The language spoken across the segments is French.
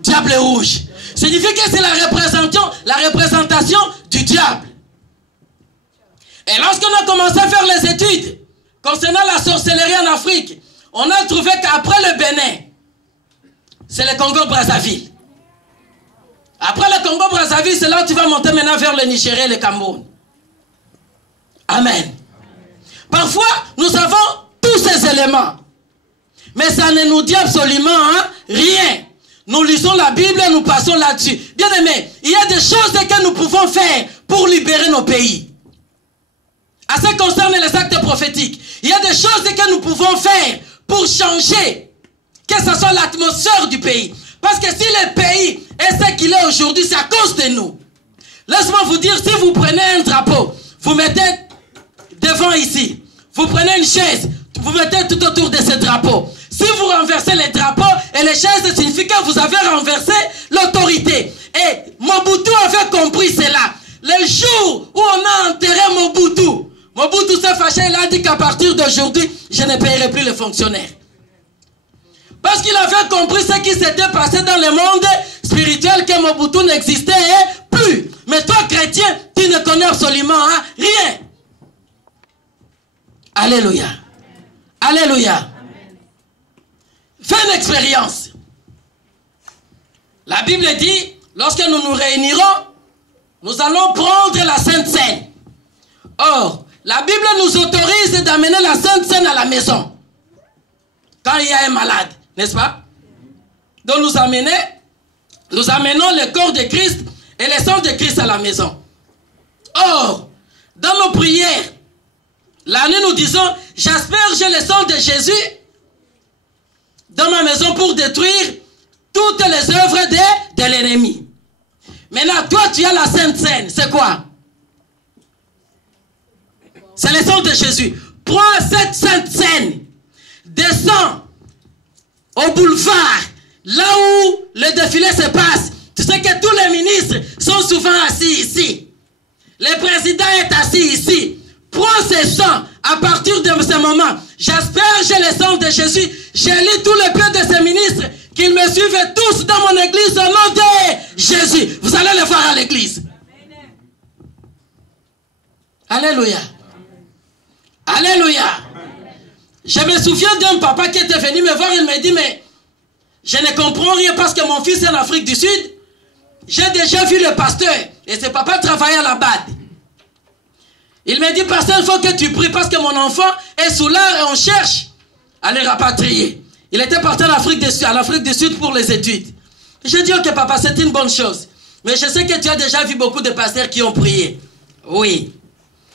Diable rouge. Signifie que c'est la représentation du diable. Et lorsqu'on a commencé à faire les études concernant la sorcellerie en Afrique, on a trouvé qu'après le Bénin, c'est le Congo-Brazzaville. Après le Congo-Brazzaville, c'est là où tu vas monter maintenant vers le Nigeria et le Cameroun. Amen. Parfois, nous avons tous ces éléments. Mais ça ne nous dit absolument rien. Nous lisons la Bible et nous passons là-dessus. Bien aimé, il y a des choses que nous pouvons faire pour libérer nos pays. À ce qui concerne les actes prophétiques, il y a des choses que nous pouvons faire pour changer, que ce soit l'atmosphère du pays. Parce que si le pays est ce qu'il est aujourd'hui, c'est à cause de nous. Laisse-moi vous dire, si vous prenez un drapeau, vous mettez devant ici, vous prenez une chaise, vous mettez tout autour de ce drapeau. Si vous renversez les drapeaux et les chaises, ça signifie que vous avez renversé l'autorité. Et Mobutu avait compris cela. Le jour où on a enterré Mobutu s'est fâché, il a dit qu'à partir d'aujourd'hui, je ne paierai plus les fonctionnaires. Parce qu'il avait compris ce qui s'était passé dans le monde spirituel, que Mobutu n'existait plus. Mais toi, chrétien, tu ne connais absolument rien. Alléluia. Alléluia. Fais une expérience. La Bible dit, lorsque nous nous réunirons, nous allons prendre la Sainte Seine. Or, la Bible nous autorise d'amener la Sainte Seine à la maison. Quand il y a un malade, n'est-ce pas? Donc nous amenons le corps de Christ et le sang de Christ à la maison. Or, dans nos prières, la nuit nous disons, j'asperge le sang de Jésus dans ma maison pour détruire toutes les œuvres de l'ennemi. Maintenant, toi, tu as la Sainte Seine. C'est quoi? C'est le sang de Jésus. Prends cette Sainte Seine. Descends au boulevard, là où le défilé se passe. Tu sais que tous les ministres sont souvent assis ici. Le président est assis ici. Prends ce sang. À partir de ce moment, j'asperge le sang de Jésus. J'élis tous les pieds de ces ministres qu'ils me suivent tous dans mon église au nom de Jésus. Vous allez le voir à l'église. Alléluia. Alléluia. Je me souviens d'un papa qui était venu me voir. Il me dit, mais je ne comprends rien parce que mon fils est en Afrique du Sud. J'ai déjà vu le pasteur et ce papa travaillait à la BAD. Il me dit, pasteur, il faut que tu pries parce que mon enfant est sous l'art et on cherche à le rapatrier. Il était parti en Afrique du Sud pour les études. J'ai dit, ok papa, c'est une bonne chose. Mais je sais que tu as déjà vu beaucoup de pasteurs qui ont prié. Oui.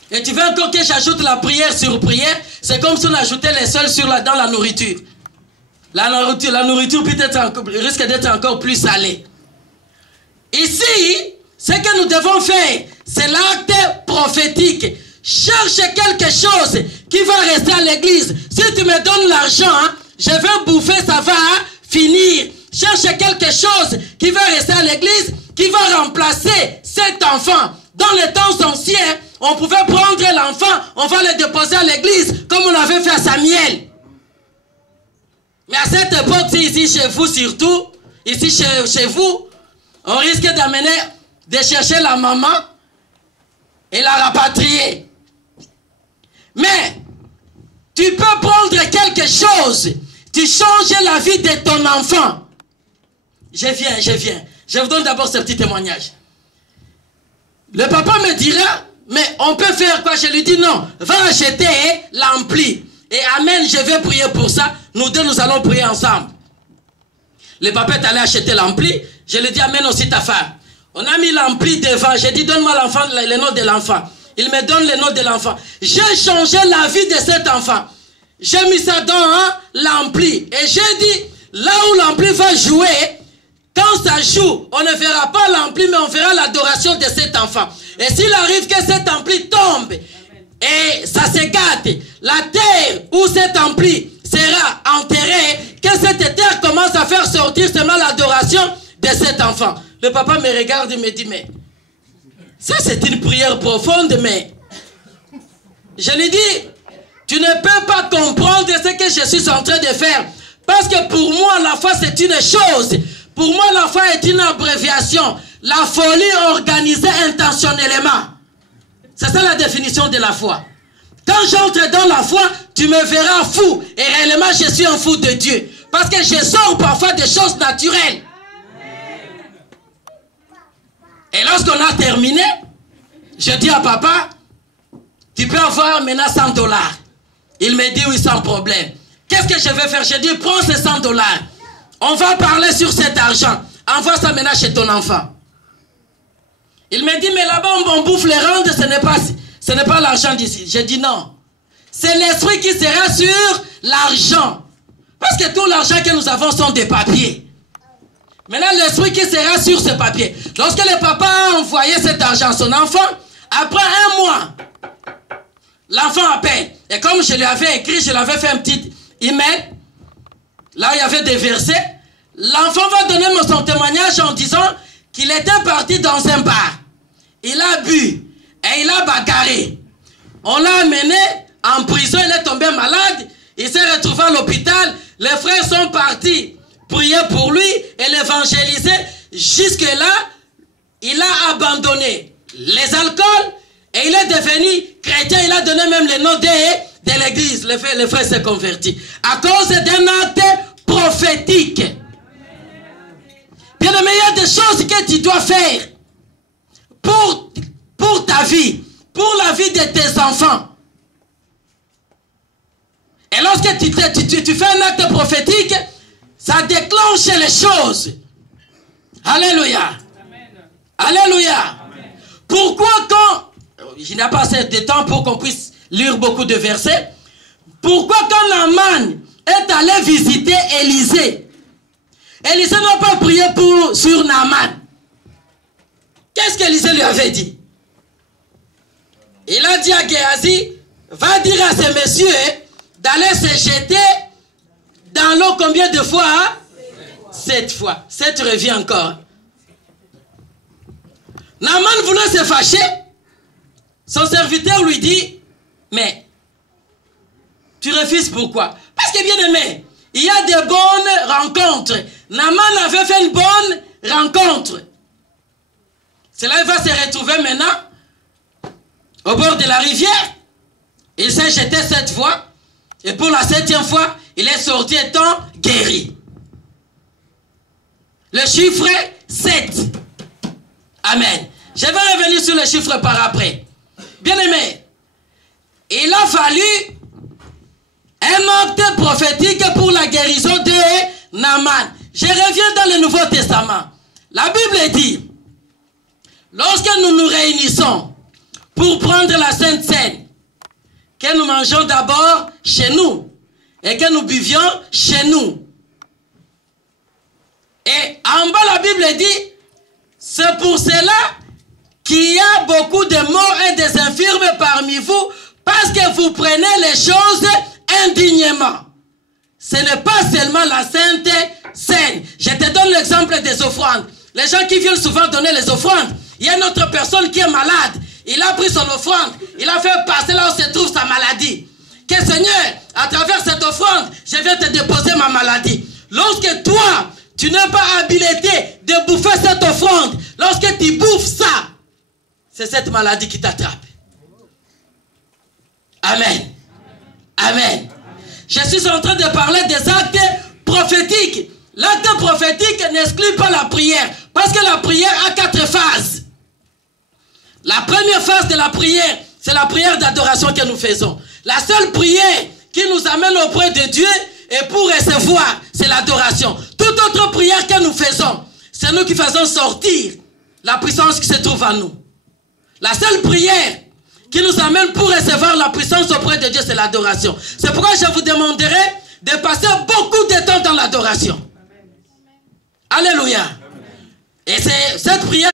Et tu veux encore que j'ajoute la prière sur prière? C'est comme si on ajoutait les seuls dans la nourriture. La nourriture risque d'être encore plus salée. Ici, ce que nous devons faire, c'est l'acte prophétique. Cherche quelque chose qui va rester à l'église. Si tu me donnes l'argent, je vais bouffer, ça va finir. Cherche quelque chose qui va rester à l'église, qui va remplacer cet enfant. Dans les temps anciens, on pouvait prendre l'enfant, on va le déposer à l'église, comme on avait fait à Samuel. Mais à cette époque, ici chez vous surtout, ici chez vous, on risque de chercher la maman et la rapatrier. Mais, tu peux prendre quelque chose, tu changes la vie de ton enfant. Je viens. Je vous donne d'abord ce petit témoignage. Le papa me dira, mais on peut faire quoi? Je lui dis non, va acheter l'ampli. Et amen, je vais prier pour ça. Nous deux, nous allons prier ensemble. Le papa est allé acheter l'ampli. Je lui dis, amène aussi ta femme. On a mis l'ampli devant. J'ai dit, donne-moi l'enfant, le nom de l'enfant. Il me donne le nom de l'enfant. J'ai changé la vie de cet enfant. J'ai mis ça dans l'ampli. Et j'ai dit, là où l'ampli va jouer, quand ça joue, on ne verra pas l'ampli, mais on verra l'adoration de cet enfant. Et s'il arrive que cet ampli tombe, et ça se gâte, la terre où cet ampli sera enterré, que cette terre commence à faire sortir seulement l'adoration de cet enfant. Le papa me regarde et me dit, mais ça c'est une prière profonde, mais je lui dis, tu ne peux pas comprendre ce que je suis en train de faire. Parce que pour moi, la foi c'est une chose. Pour moi, la foi est une abréviation. La folie organisée intentionnellement. C'est ça la définition de la foi. Quand j'entre dans la foi, tu me verras fou. Et réellement, je suis un fou de Dieu. Parce que je sors parfois des choses naturelles. Et lorsqu'on a terminé, je dis à papa, tu peux avoir maintenant $100. Il me dit oui, sans problème. Qu'est-ce que je vais faire? Je dis, prends ces $100. On va parler sur cet argent. Envoie ça maintenant chez ton enfant. Il me dit, mais là-bas, on bouffe les rentes, ce n'est pas l'argent d'ici. Je dis non. C'est l'esprit qui sera sur l'argent. Parce que tout l'argent que nous avons sont des papiers. Maintenant, l'esprit qui sera sur ce papier. Lorsque le papa a envoyé cet argent à son enfant, après 1 mois, l'enfant appelle. Et comme je lui avais écrit, je lui avais fait un petit email. Là, il y avait des versets. L'enfant va donner son témoignage en disant qu'il était parti dans un bar. Il a bu et il a bagarré. On l'a amené en prison, il est tombé malade. Il s'est retrouvé à l'hôpital. Les frères sont partis prier pour lui et l'évangéliser. Jusque-là, il a abandonné les alcools et il est devenu chrétien. Il a donné même le nom de l'église. Les frères s'est converti à cause d'un acte prophétique. Bien aimé, il y a des choses que tu dois faire pour ta vie, pour la vie de tes enfants. Et lorsque tu fais un acte prophétique, ça déclenche les choses. Alléluia. Amen. Alléluia. Amen. Pourquoi quand... Je n'ai pas assez de temps pour qu'on puisse lire beaucoup de versets. Pourquoi quand Naaman est allé visiter Élisée, Élisée n'a pas prié sur Naaman? Qu'est-ce qu'Élisée lui avait dit? Il a dit à Géhazi, va dire à ces messieurs d'aller se jeter dans l'eau combien de fois? 7 fois. 7 revient encore. Naaman voulait se fâcher. Son serviteur lui dit, mais tu refuses pourquoi? Parce que bien aimé, il y a de bonnes rencontres. Naaman avait fait une bonne rencontre. Cela il va se retrouver maintenant au bord de la rivière. Il s'est jeté 7 fois. Et pour la 7e fois, il est sorti étant guéri. Le chiffre 7. Amen. Je vais revenir sur le chiffre par après. Bien aimé, il a fallu un acte prophétique pour la guérison de Naaman. Je reviens dans le Nouveau Testament. La Bible dit, lorsque nous nous réunissons pour prendre la Sainte Seine, que nous mangeons d'abord chez nous et que nous buvions chez nous. Et en bas la Bible dit, c'est pour cela qu'il y a beaucoup de morts et des infirmes parmi vous, parce que vous prenez les choses indignement. Ce n'est pas seulement la Sainte Seine. Je te donne l'exemple des offrandes. Les gens qui viennent souvent donner les offrandes, il y a une autre personne qui est malade. Il a pris son offrande, il a fait passer là où se trouve sa maladie. Que Seigneur, à travers cette offrande, je vais te déposer ma maladie. Lorsque toi, tu n'es pas habilité de bouffer cette offrande, lorsque tu bouffes ça, c'est cette maladie qui t'attrape. Amen. Amen. Je suis en train de parler des actes prophétiques. L'acte prophétique n'exclut pas la prière, parce que la prière a 4 phases. La première phase de la prière, c'est la prière d'adoration que nous faisons. La seule prière qui nous amène auprès de Dieu et pour recevoir, c'est l'adoration. Toute autre prière que nous faisons, c'est nous qui faisons sortir la puissance qui se trouve en nous. La seule prière qui nous amène pour recevoir la puissance auprès de Dieu, c'est l'adoration. C'est pourquoi je vous demanderai de passer beaucoup de temps dans l'adoration. Alléluia. Et c'est cette prière